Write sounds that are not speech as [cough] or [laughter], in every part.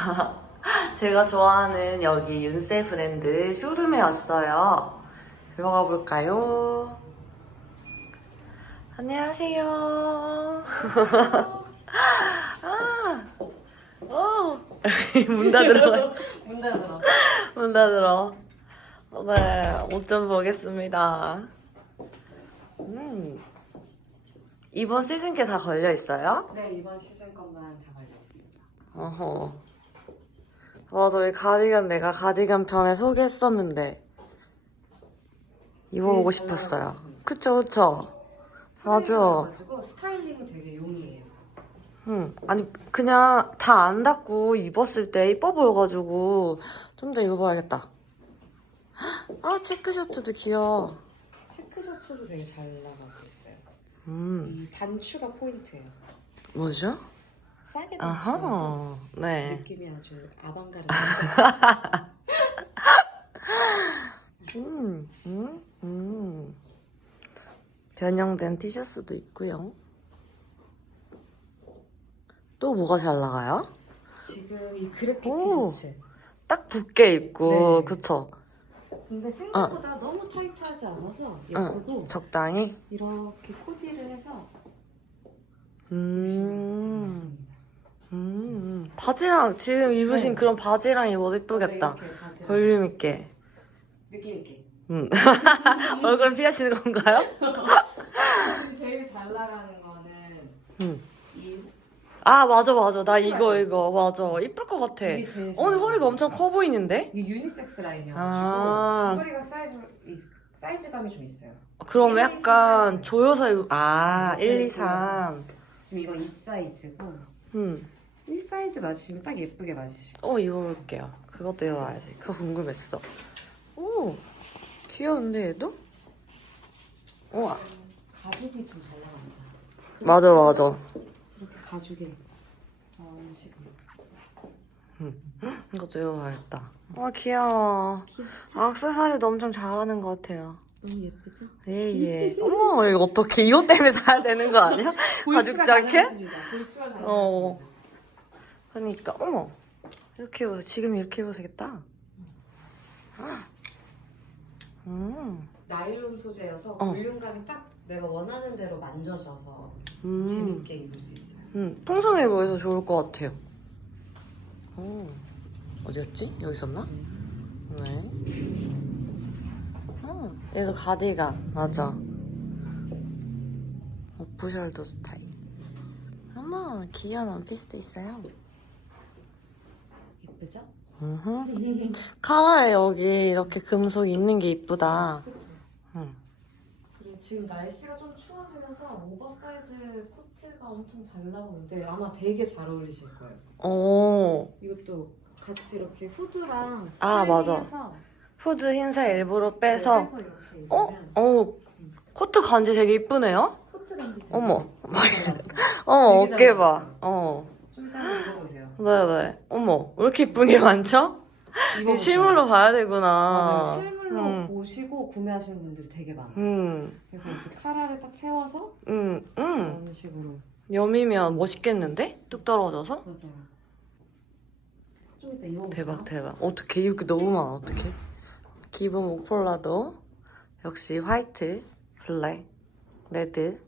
[laughs] 제가 좋아하는 여기 윤세 브랜드 쇼룸에 왔어요. 들어가 볼까요? 안녕하세요. [laughs] 아, 어, [laughs] 문 닫으러, 문 닫으러. 문 닫으러. 네, 옷 좀 보겠습니다. 음, 이번 시즌께 다 걸려 있어요? 네, 이번 시즌 것만 다 걸렸습니다. 어허. 맞아, 이 가디건 내가 가디건 편에 소개했었는데 입어보고 제일 잘 싶었어요. 그쵸, 그쵸. 맞아. 가지고 스타일링이 되게 용이해요. 응. 아니, 그냥 다안 닫고 입었을 때 이뻐 보여가지고 좀 더 입어봐야겠다. 아, 체크셔츠도 귀여워. 체크 셔츠도 되게 잘 나가고 있어요. 음, 이 단추가 포인트예요. 뭐죠? 싸게. 아하. 네. 느낌이 아주 아방가르드. [laughs] 음, 음, 음. 변형된 티셔츠도 있고요. 또 뭐가 잘 나가요? 지금 이 그래픽 오. 티셔츠. 딱 붓게 입고, 네. 그쵸? 근데 생각보다 너무 타이트하지 않아서 예쁘고 적당히? 이렇게 코디를 해서 음, 음. 바지랑, 지금 입으신 네. 그런 바지랑 입어도 이쁘겠다. 이렇게 바지랑 볼륨 있게. 느낌 있게. 음. [laughs] 얼굴 피하시는 건가요? [laughs] 지금 제일 잘 나가는 거는 음. 이 아, 맞아, 맞아. 나 이거, 이거. 맞아. 이쁠 것 같아. 이게 제일 잘 오늘 나가요. 허리가 엄청 커 보이는데? 이게 유니섹스 라인이어가지고 아. 허리가 사이즈 이- 사이즈감이 좀 있어요. 그럼 1, 2, 약간 사이즈. 조여서 입... 아, 네, 1, 2, 조여서. 3. 지금 이거 2 사이즈고 음. 1 사이즈 맞으시면 딱 예쁘게 맞으시고 어, 입어볼게요. 그것도 입어야지. 그거 궁금했어. 오, 귀여운데, 얘도? 우와. 가죽이 지금 잘 나갑니다. 맞아, 맞아. 이렇게 가죽에 나오는 식으로 이것도 입어봐야겠다. 와, 귀여워. 귀엽죠? 악세사리도 엄청 잘하는 것 같아요. 너무 예쁘죠? 예, 예. 어머, 이거 어떻게, 이것 때문에 사야 되는 거 아니야? 가죽 볼추가 자켓? 가능하십니다. 볼추가 가능하십니다. 어. 그러니까, 어머. 이렇게 입어도, 지금 이렇게 입어도 되겠다. 음. 나일론 소재여서 어. 볼륨감이 딱 내가 원하는 대로 만져져서 음. 재밌게 입을 수 있어요. 음, 풍성해 보여서 좋을 것 같아요. 오, 어디였지? 여기 있었나? 네. 아, 얘도 가디건, 맞아. 오프숄더 스타일. 어머, 귀여운 원피스도 있어요. 예쁘죠? [laughs] 카라에 여기 이렇게 금속 있는 게 이쁘다. 응. 그리고 지금 날씨가 좀 추워지면서 오버사이즈 코트가 엄청 잘 나오는데 아마 되게 잘 어울리실 거예요. 오, 이것도 같이 이렇게 후드랑 아, 맞아. 스타일링해서 후드 흰색 일부러 빼서. 빼서 이렇게 어? 입으면 어, 코트 간지 되게 이쁘네요? 코트 간지 되게 어머. 잘 나왔어요. [laughs] 어, 되게 어깨 잘 봐. 어. 좀 이따가 입어보세요. 네네. 어머, 왜 이렇게 이쁜 게 많죠? 이. 실물로 봐야 되구나. 맞아요. 실물로 음. 보시고 구매하시는 분들이 되게 많아요. 음, 그래서 이제 카라를 딱 세워서 음, 음. 이런 식으로 여미면 멋있겠는데? 뚝 떨어져서? 맞아요. 좀 이따 입어보세요. 대박, 대박. 어떡해, 이렇게 너무 많아, 어떡해. 기본 목폴라도. 역시 화이트, 블랙, 레드.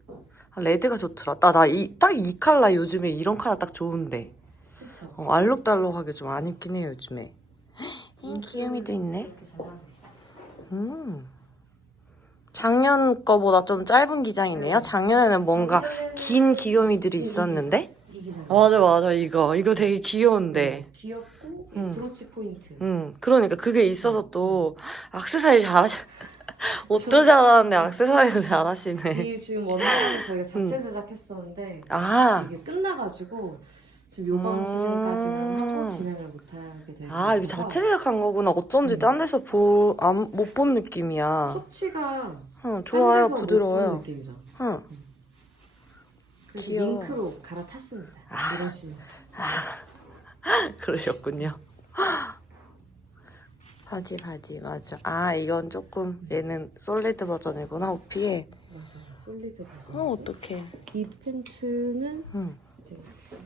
아, 레드가 좋더라. 나, 나, 이, 딱 이 컬러 요즘에 이런 컬러 딱 좋은데. 그쵸? 어, 알록달록하게 좀 안 입긴 해요, 요즘에. 이 귀요미도 있네. 음. 작년 거보다 좀 짧은 기장이네요. 작년에는 뭔가 작년에는 긴 귀요미들이 있었는데. 맞아, 맞아, 이거. 이거 되게 귀여운데. 귀엽고 이 음. 브로치 포인트. 음, 그러니까 그게 있어서 또 악세사리 잘하시, [laughs] 옷도 잘하는데 악세사리도 잘하시네. 이 지금 원래는 저희가 자체 제작했었는데 음. 아, 이게 끝나가지고 지금 요번 음. 시즌까지는 하고 진행을 못하게 되고 아, 이거 자체 제작한 거구나. 어쩐지 음. 딴 데서 보, 안, 못 본 느낌이야. 터치가 응, 좋아요, 딴 데서 못본 부드러워요. 느낌이죠. 응. 그래서 귀여워. 링크로 갈아탔습니다. 이런 시즌. [laughs] 그러셨군요. [laughs] 바지, 바지, 맞아. 아, 이건 조금, 얘는 솔리드 버전이구나, 오피에. 맞아요. 솔리드 버전. 어, 어떡해. 이 팬츠는 응.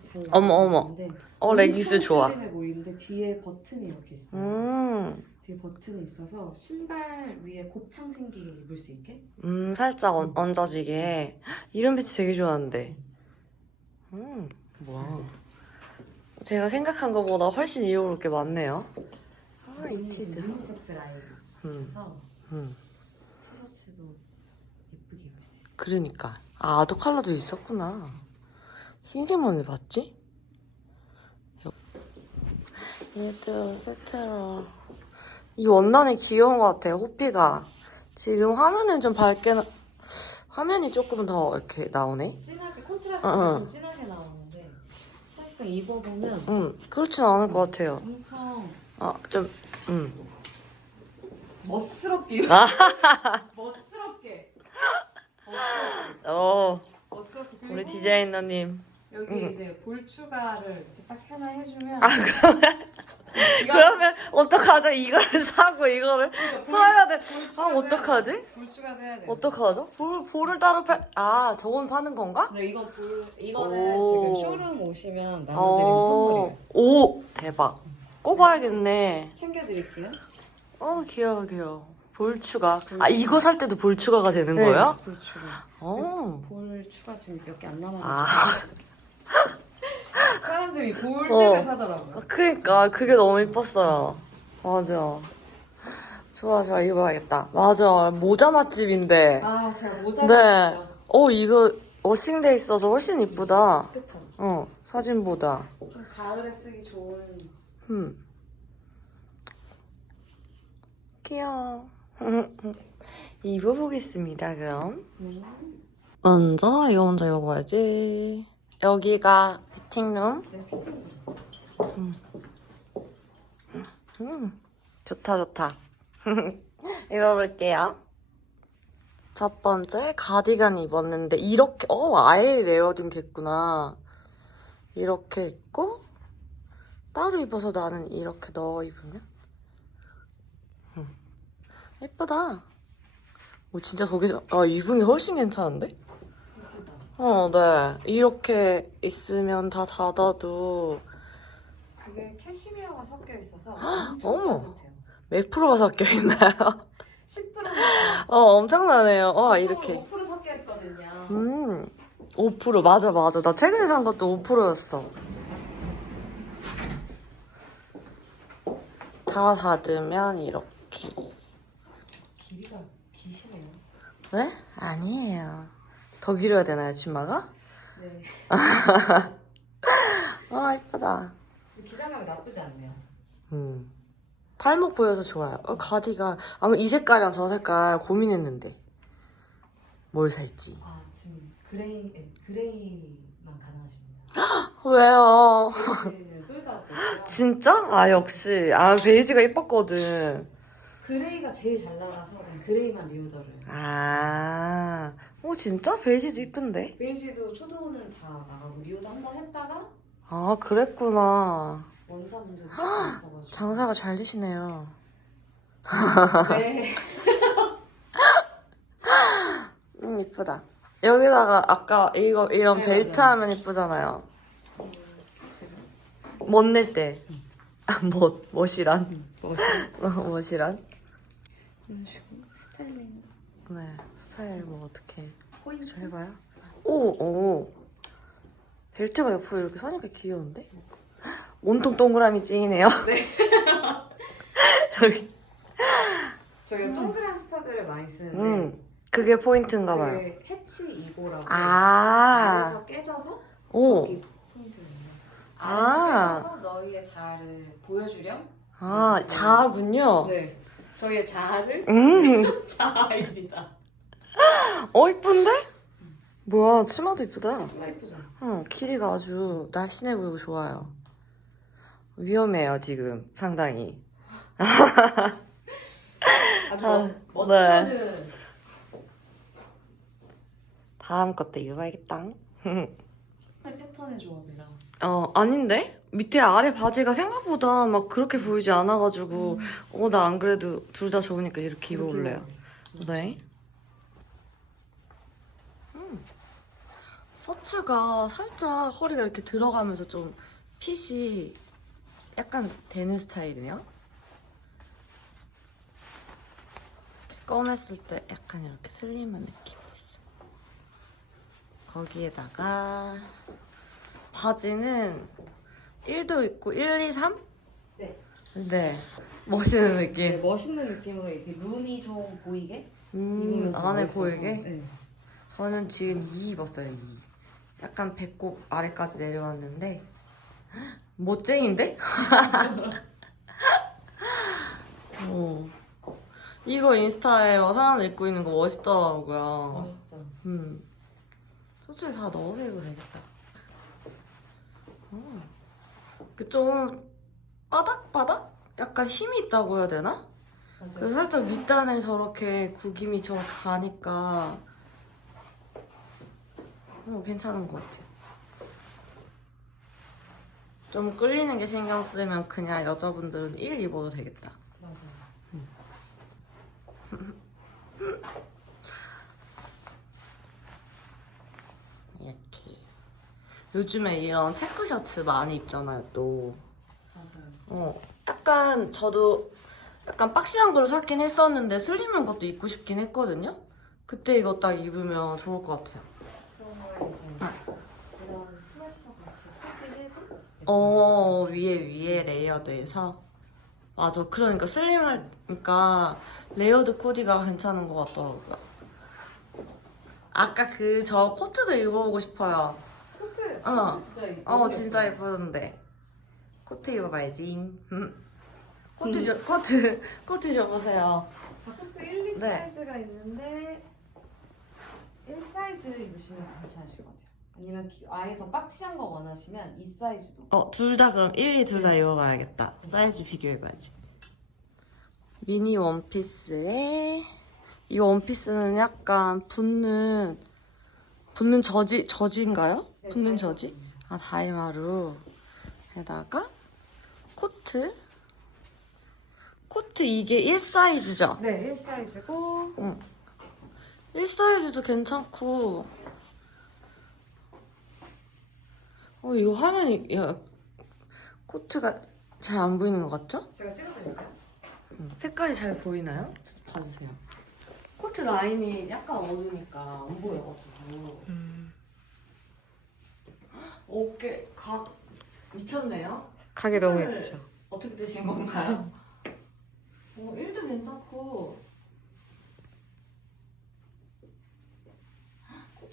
잘 어머, 어머. 어, 레깅스 좋아. 보이는데 뒤에 버튼이 이렇게 있어요. 음, 뒤에 버튼이 있어서 신발 위에 곱창 생기게 입을 수 있게. 음, 살짝 얹, 얹어지게. 이런 비트 되게 좋아하는데. 음, 뭐야. 제가 생각한 것보다 훨씬 이용할 게 많네요. 아, 이 치즈. 유니섹스 라인에서 음, 음. 티셔츠도 예쁘게 입을 수 있어요. 그러니까. 아, 아도 컬러도 있었구나. 흰색만 왜 봤지? 얘들 세트로. 이 원단이 귀여운 것 같아요, 호피가. 지금 화면은 좀 밝게, 나... 화면이 조금 더 이렇게 나오네? 진하게 콘트라스트가 어, 어. 좀 진하게 나오는데 사실상 입어보면 응, 그렇진 않을 것 같아요. 엄청 아, 좀, 음. 멋스럽게 아. [laughs] 멋스럽게 어, 멋스럽게 우리 디자이너님. 여기 음. 이제 볼 추가를 이렇게 딱 하나 해주면 아, 이거 그러면 어떡하죠? 이거를 [laughs] 사고 이거를 그러니까 볼- 써야 돼. 볼 아, 어떡하지? 돼. 볼 추가도 해야 돼. 어떡하죠? 볼, 볼을 따로 팔, 아, 저건 파는 건가? 네, 이건 볼 이거는 오. 지금 쇼룸 오시면 나눠드리는 어, 선물이에요. 오, 대박. 꼭 와야겠네. 챙겨드릴게요. 어, 귀여워, 귀여워. 볼 추가. 아, 이거 살 때도 볼 추가가 되는 네, 거예요? 볼 추가. 어. 볼 추가 지금 몇 개 안 남았어요. 아, [laughs] 사람들이 볼 어. 때문에 사더라고요. 그니까, 그게 너무 이뻤어요. 맞아. 좋아, 좋아, 이거 봐야겠다. 맞아, 모자 맛집인데. 아, 제가 모자 네. 네. 어, 이거 워싱돼 있어서 훨씬 이쁘다. 그쵸. 어, 사진보다. 좀 가을에 쓰기 좋은 음. 귀여워. [laughs] 입어보겠습니다, 그럼. 네. 먼저, 이거 먼저 입어봐야지. 여기가 피팅룸. 네, 피팅도. 음, 좋다, 좋다. [laughs] 입어볼게요. 첫 번째, 가디건 입었는데, 이렇게, 어, 아예 레어딩 됐구나. 이렇게 입고, 따로 입어서 나는 이렇게 넣어 입으면? 음. 예쁘다. 오, 진짜 저기, 아, 게 훨씬 괜찮은데? 어, 네. 이렇게 있으면 다 닫아도 그게 캐시미어가 섞여 있어서 엄청 어머. 따뜻해요. 몇 프로가 섞여 있나요? [laughs] 10%가 어, 엄청나네요. 와, 이렇게. 5% 섞여 있거든요. 음, 5% 맞아 맞아 나 최근에 산 것도 5%였어 다 닫으면 이렇게 길이가 기시네요. 왜? 아니에요 더 길어야 되나요 치마가? 네. [laughs] 아 이쁘다 기장감이 나쁘지 않네요. 음 팔목 보여서 좋아요 어, 가디건 아마 이 색깔이랑 저 색깔 고민했는데 뭘 살지 아 지금 그레이 에, 그레이만 가능하십니다. [gasps] 왜요 베이지는 솔드아웃 됐고요. [laughs] 진짜? 아 역시 아 베이지가 이뻤거든 그레이가 제일 잘 나가서 그냥 그레이만 리오더를. 아, 오 진짜 베이지도 이쁜데? 베이지도 초도는 다 나가고 리오도 한 번 했다가 아 그랬구나. 원사 문제도 조금 있어가지고. 장사가 잘 되시네요. 네. [laughs] 음 이쁘다. 여기다가 아까 이거 이런 네, 벨트 맞아요. 하면 이쁘잖아요. 음, 제가 멋낼 때. 아, 멋, 멋이란? 멋이 어, [laughs] 멋이란? 이런 식으로 스타일링 네, 스타일 뭐 어떻게 포인트. 좀 해봐요. 오, 오. 벨트가 옆으로 이렇게 서니까 귀여운데? 온통 동그라미 찡이네요. 네. [laughs] 여기. 저희가 동그란 스타드를 많이 쓰는데 음, 그게 포인트인가 봐요. 그게 해치 2고라고 아, 안에서 깨져서 오. 저기 포인트거든요. 아. 깨져서 너희의 자아를 보여주렴. 아, 자아군요. 네. 저희의 자아를 음, [laughs] 자아입니다. 어, 이쁜데? 뭐야, 치마도 이쁘다. 치마 예쁘죠? 어, 길이가 아주 날씬해 보이고 좋아요. 위험해요, 지금, 상당히. [laughs] 아주 아, 멋, 네. 다음 것도 읽어야겠다. 패턴의 조합이라. 어, 아닌데? 밑에 아래 바지가 생각보다 막 그렇게 보이지 않아가지고, 어, 나 안 그래도 둘 다 좋으니까 이렇게 입어볼래요. 네. 음. 셔츠가 살짝 허리가 이렇게 들어가면서 좀 핏이 약간 되는 스타일이네요. 꺼냈을 때 약간 이렇게 슬림한 느낌이 있어. 거기에다가 바지는 1도 있고 1, 2, 3? 네. 네. 멋있는 네, 느낌. 멋있는 느낌으로 이렇게 룸이 좀 보이게 음, 입으면 더 안에 멋있어서. 보이게? 네. 저는 지금 2 입었어요, 2. 약간 배꼽 아래까지 내려왔는데 멋쟁인데? [laughs] 어. 이거 인스타에 막 사람 입고 있는 거 멋있더라고요. 멋있죠. 음. 솔직히 다 넣어서 입어도 되겠다. 어. 그좀 바닥바닥? 약간 힘이 있다고 해야 되나? 그 맞아요. 살짝 밑단에 저렇게 구김이 저렇게 가니까 어, 괜찮은 것 같아요. 좀 끌리는 게 신경 쓰면 그냥 여자분들은 1 입어도 되겠다. 맞아요. [laughs] 이렇게. 요즘에 이런 체크 셔츠 많이 입잖아요, 또. 맞아요. 어, 약간 저도 약간 박시한 거를 샀긴 했었는데 슬림한 것도 입고 싶긴 했거든요. 그때 이거 딱 입으면 좋을 것 같아요. 그런 거에 이제 이런 스웨터 같이 코팅해도 어 위에 위에 레이어드해서 맞아. 그러니까 슬림하니까 레이어드 코디가 괜찮은 것 같더라고요. 아까 그 저 코트도 입어보고 싶어요. 코트 어. 코트 진짜 이쁘게 어 진짜. 예쁘던데. 코트 입어봐야지. 음. 코트 줘, 코트 [laughs] 코트 줘보세요. 아, 코트 1, 2 네. 사이즈가 있는데 1 사이즈 입으시면 괜찮으실 것 같아요. 아니면 기- 아예 더 박시한 거 원하시면 2 사이즈도 어, 둘 다 그럼 1, 2 둘 다 입어봐야겠다. 사이즈 비교해봐야지. 미니 원피스에 이 원피스는 약간 붙는 붙는 저지 저지인가요? 네, 붙는 다이마루. 저지? 아 다이마루에다가 코트 코트 이게 1 사이즈죠? 네, 1 사이즈고 1 사이즈도 괜찮고 어 이거 화면이 야, 코트가 잘 안 보이는 것 같죠? 제가 찍어드릴까요? 음, 색깔이 잘 보이나요? 봐주세요. 코트 라인이 약간 어두니까 안 보여가지고 어깨 각 미쳤네요. 가게 너무 예쁘죠? 음. 어떻게 드신 건가요? 어, 1도 괜찮고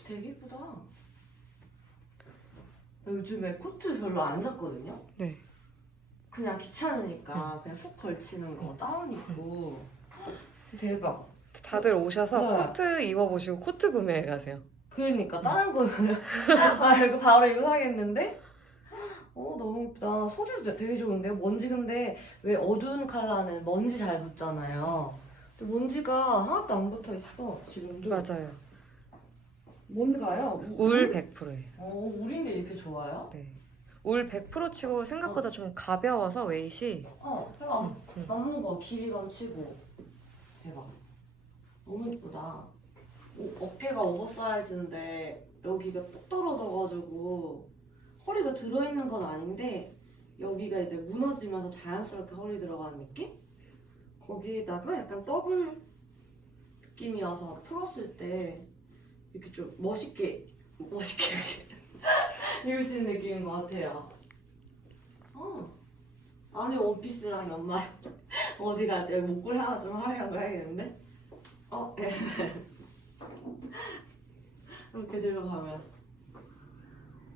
되게 예쁘다. 나 요즘에 코트 별로 안 샀거든요. 네. 그냥 귀찮으니까 그냥 훅 걸치는 거 다운 입고 대박. 다들 오셔서 네. 코트 입어보시고 코트 구매해 가세요. 그러니까 다른 거는 [laughs] 알고 바로 이거 사겠는데 어 너무 예쁘다 소재도 진짜 되게 좋은데 먼지 근데 왜 어두운 컬러는 먼지 잘 붙잖아요 근데 먼지가 하나도 안 붙어 있어 지금도 맞아요. 뭔가요? 울 100%예요. 어 울인데 이렇게 좋아요? 네. 울 100% 치고 생각보다 좀 가벼워서 웨이시 어 별로 안 음. 남는 거 길이감 치고 대박 너무 예쁘다 오, 어깨가 오버사이즈인데 여기가 뚝 떨어져가지고 허리가 들어있는 건 아닌데 여기가 이제 무너지면서 자연스럽게 허리 들어가는 느낌? 거기에다가 약간 더블 느낌이어서 풀었을 때 이렇게 좀 멋있게 멋있게 입을 [laughs] 수 있는 느낌인 것 같아요 어. 안에 원피스랑 연말 [laughs] 어디 갈 때 목걸이 하나 좀 하려고 해야겠는데? 어, 예. [laughs] 이렇게 들어가면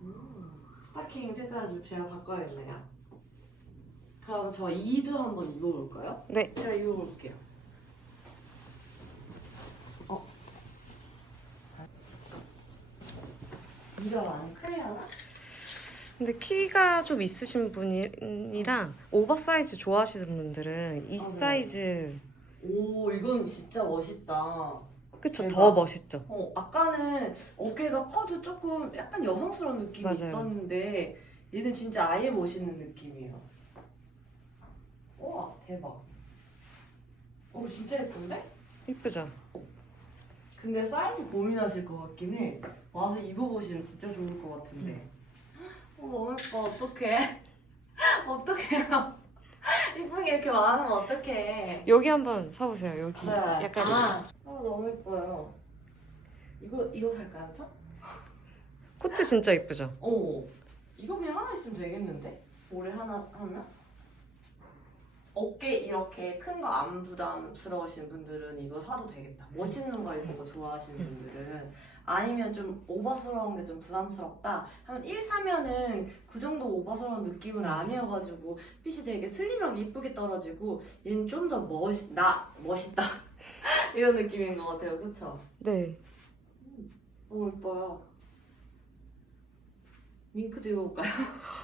음, 스타킹 색깔을 좀 제가 바꿔야겠네요. 그럼 저 2도 한번 입어볼까요? 네. 제가 입어볼게요. 2가 많이 크려나? 근데 키가 좀 있으신 분이랑 오버사이즈 좋아하시는 분들은 이 아, 네. 사이즈 오, 이건 진짜 멋있다. 그쵸 대박. 더 멋있죠. 어, 아까는 어깨가 커도 조금 약간 여성스러운 느낌이 맞아요. 있었는데 얘는 진짜 아예 멋있는 느낌이에요. 우와, 대박. 어, 진짜 예쁜데? 이쁘죠. 그 근데 사이즈 고민하실 것 같긴 해. 와서 입어보시면 진짜 좋을 것 같은데. 어, 너무 예뻐. 어떡해. [laughs] 어떡해요. [laughs] 이쁘게 이렇게 말하면 어떡해. 여기 한번 서보세요. 여기 네. 약간 아, 어, 너무 예뻐요. 이거, 이거 살까요, 저? 코트 진짜 이쁘죠? 어. 이거 그냥 하나 있으면 되겠는데? 올해 하나 하면? 어깨 이렇게 큰 거 안 부담스러우신 분들은 이거 사도 되겠다. 멋있는 거 입는 거 좋아하시는 분들은 아니면 좀 오버스러운 게 좀 부담스럽다 하면 1 사면은 그 정도 오버스러운 느낌은 아니어가지고 핏이 되게 슬림하게 이쁘게 떨어지고 얘는 좀 더 멋있 나 멋있다 [laughs] 이런 느낌인 것 같아요, 그쵸? 네. 너무 예뻐요. 밍크도 입어볼까요?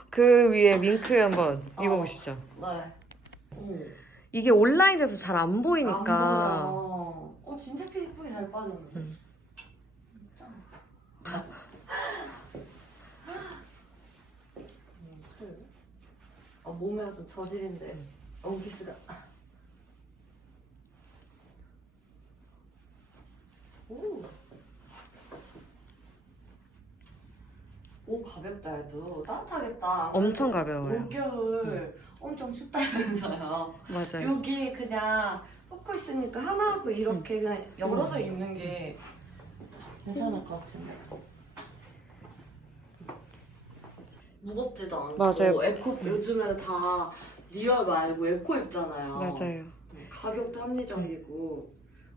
그 위에 밍크 한번 [laughs] 어. 입어보시죠. 네. 오. 이게 온라인에서 잘안안 보이니까. 보여. 어 진짜 피 이쁘게 잘 빠졌네. 음. 음, 그. 아 몸에 좀 저질인데 원피스가. 오. 오 가볍다 해도 따뜻하겠다. 엄청 가벼워요. 올겨울 엄청 춥다면서요. 맞아요. 여기 그냥 뻗고 있으니까 하나 하고 이렇게 그냥 열어서 음. 입는 게 괜찮을 것 같은데. 무겁지도 않고 맞아요. 에코 요즘에는 다 리얼 말고 에코 입잖아요. 맞아요. 가격도 합리적이고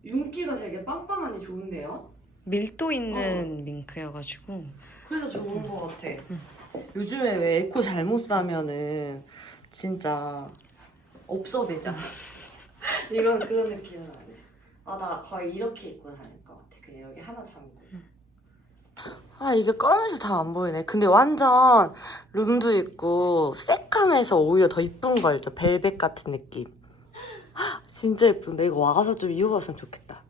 윤기가 되게 빵빵하니 좋은데요. 밀도 있는 밍크여가지고. 그래서 좋은 것 같아. 음. 요즘에 왜 에코 잘못 사면은 진짜 없어 배잖아. [laughs] 이건 그런 느낌은 아니야. 아, 나 거의 이렇게 입고 다닐 것 같아. 그냥 여기 하나 잠고. 아, 이게 검은색 다 안 보이네. 근데 완전 룸도 있고 새까매서 오히려 더 이쁜 거 알죠? 벨벳 같은 느낌. [gasps] 진짜 예쁜데 이거 와서 좀 입어봤으면 좋겠다.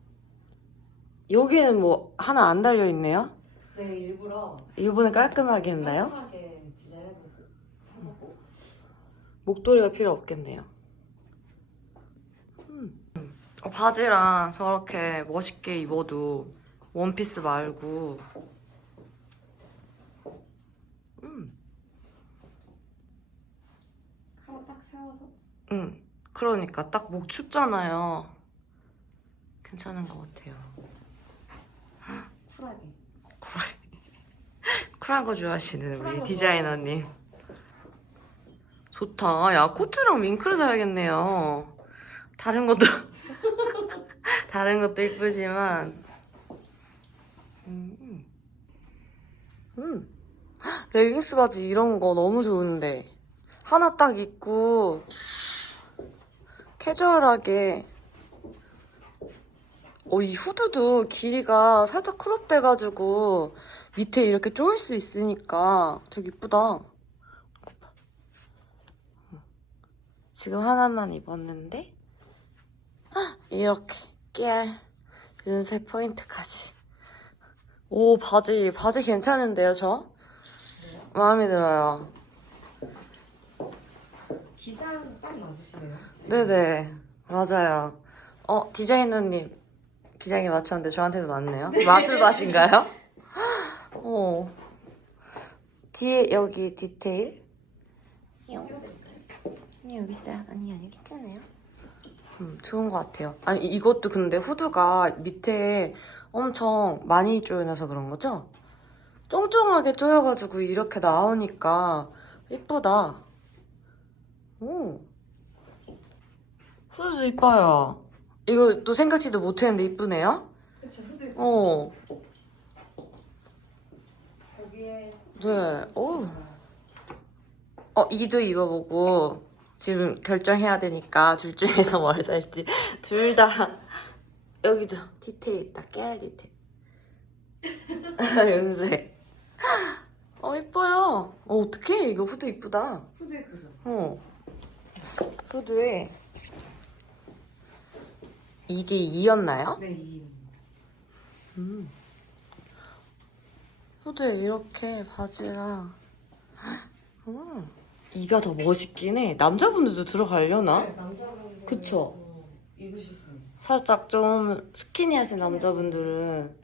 여기는 뭐 하나 안 달려 있네요. 네, 일부러 이번엔 깔끔하게 했나요? 깔끔하게 디자인해보고 해보고. 목도리가 필요 없겠네요. 음. 어, 바지랑 저렇게 멋있게 입어도 원피스 말고 음, 카라 딱 세워서. 음. 그러니까 딱 목 춥잖아요. 괜찮은 것 같아요. 쿨하게. 쿨한, [laughs] 쿨한 거 좋아하시는 우리 거 디자이너님. 좋다. 야, 코트랑 밍크를 사야겠네요. 다른 것도, [laughs] 다른 것도 이쁘지만. 음. 음. 레깅스 바지 이런 거 너무 좋은데. 하나 딱 입고, 캐주얼하게. 어, 이 후드도 길이가 살짝 크롭 돼가지고 밑에 이렇게 조일 수 있으니까 되게 이쁘다. 지금 하나만 입었는데 헉, 이렇게 깨알 윤세 포인트까지. 오 바지 바지 괜찮은데요 저? 그래요? 마음에 들어요. 기장 딱 맞으시네요. 네네 맞아요. 어 디자이너님 기장이 맞췄는데 저한테도 맞네요. 마술 바지인가요? 어 뒤에 여기 디테일. 용. 찍어드릴까요? 아니 여기 있어요. 아니 아니 괜찮아요. 음 좋은 것 같아요. 아니 이- 이것도 근데 후드가 밑에 엄청 많이 조여놔서 그런 거죠? 쫑쫑하게 조여가지고 이렇게 나오니까 이쁘다. 오 후드도 이뻐요. 이거 또 생각지도 못했는데 이쁘네요. 그쵸, 후드. 어, 거기에. 네. 오. 어, 이도 입어보고 지금 결정해야 되니까 둘 중에서 [laughs] 뭘 살지 둘 다 여기도 디테일 있다 깨알 디테일 [laughs] 연세 어 이뻐요 어 어떡해 이거 후드 이쁘다 후드 예쁘죠? 어 후드에 이게 2였나요? 네, 이. 음. 후드에 이렇게 바지랑 음. 이가 더 멋있긴 해 남자분들도 들어가려나? 네, 남자분들. 그쵸? 입으실 수 있어요. 살짝 좀 스키니하신 남자분들은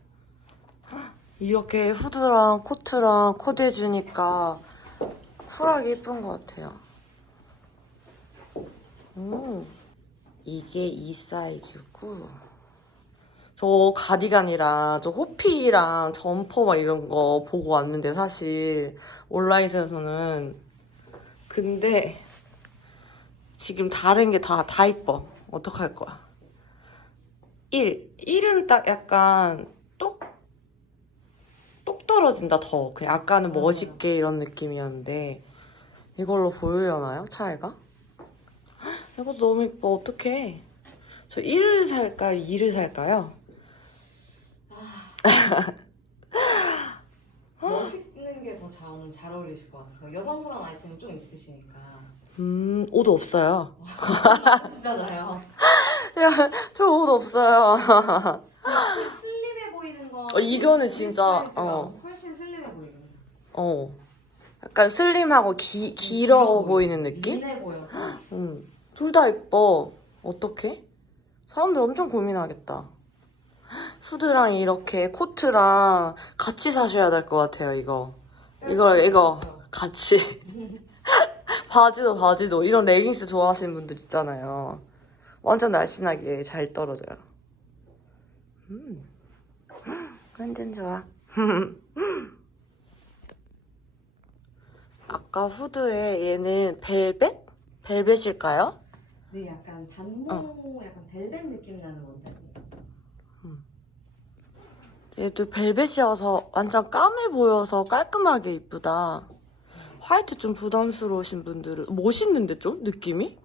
이렇게 후드랑 코트랑 코디 해 주니까 쿨하게 예쁜 것 같아요. 오, 이게 이 사이즈고. 저 가디건이랑 저 호피랑 점퍼 막 이런 거 보고 왔는데 사실 온라인에서는 근데 지금 다른 게 다 다 이뻐. 어떡할 거야? 1. 1은 딱 약간 똑, 똑 떨어진다, 더. 그냥 아까는. 멋있게 이런 느낌이었는데, 이걸로 보이려나요, 차이가? 헉, 이거 너무 이뻐, 어떡해. 저 1을 살까요, 2를 살까요? [laughs] 저는 잘 어울리실 것 같아서 여성스러운 아이템은 좀 있으시니까 음, 옷 없어요. [laughs] 아시잖아요. 야, 저 옷 없어요. 슬- 슬림해 보이는 거. 어, 이거는 진짜, 어. 훨씬 슬림해 보이는. 어. 약간 슬림하고 기, 길어 보이는 느낌? 린해 보여서. 응. 둘다 이뻐. 어떡해? 사람들 엄청 고민하겠다. 후드랑 이렇게 코트랑 같이 사셔야 될 것 같아요, 이거. 이거, 이거. 같이. [laughs] 바지도 바지도. 이런 레깅스 좋아하시는 분들 있잖아요. 완전 날씬하게 잘 떨어져요. 음. [gasps] 완전 좋아. [laughs] 아까 후드에 얘는 벨벳? 벨벳일까요? 네, 약간 단모, 어. 약간 벨벳 느낌 나는 원단이에요. 얘도 벨벳이어서 완전 까매 보여서 깔끔하게 이쁘다. 화이트 좀 부담스러우신 분들은 멋있는데 좀 느낌이?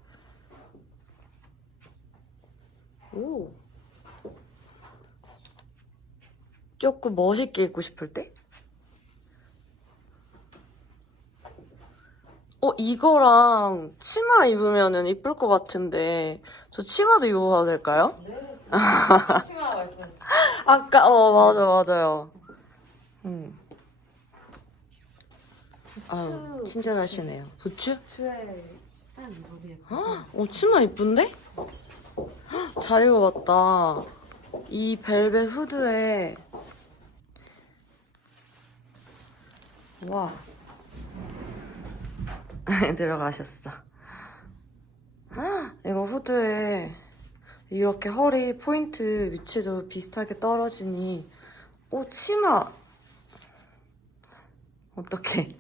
오. 조금 멋있게 입고 싶을 때? 어, 이거랑 치마 입으면은 이쁠 것 같은데, 저 치마도 입어봐도 될까요? 네. 치마. 아까, 어, 맞아, 맞아요. 음. 아, 부츠. 친절하시네요. 부츠? 부츠에 딱 이거리 예뻐. 어, 치마 이쁜데? 헉, 잘 입어봤다. 이 벨벳 후드에 와 [laughs] 들어가셨어. 헉, 이거 후드에 이렇게 허리 포인트 위치도 비슷하게 떨어지니 오 치마. 어떡해.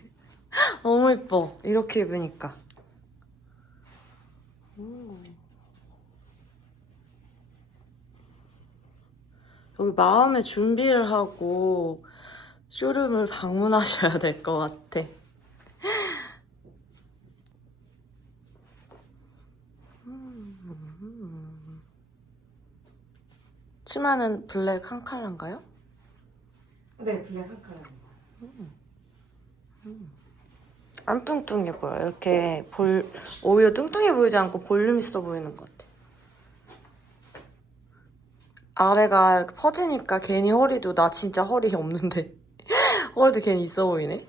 [laughs] 너무 이뻐. 이렇게 입으니까. 여기 마음의 준비를 하고 쇼룸을 방문하셔야 될 것 같아. 치마는 블랙 한 컬러인가요? 네, 블랙 한 컬러. 안 뚱뚱해 보여. 이렇게 볼, 오히려 뚱뚱해 보이지 않고 볼륨 있어 보이는 것 같아. 아래가 이렇게 퍼지니까 괜히 허리도, 나 진짜 허리 없는데. [laughs] 허리도 괜히 있어 보이네.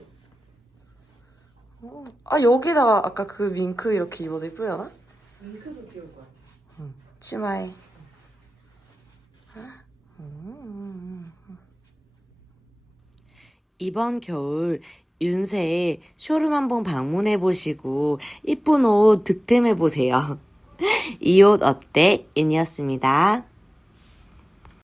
어, 아, 여기다가 아까 그 밍크 이렇게 입어도 이쁘려나? 윙크도 귀여울 것 같아요. 치마에. 음. 이번 겨울 윤세의 쇼룸 한번 방문해 보시고 이쁜 옷 득템해 보세요. [laughs] 이 옷 어때? 윤이었습니다.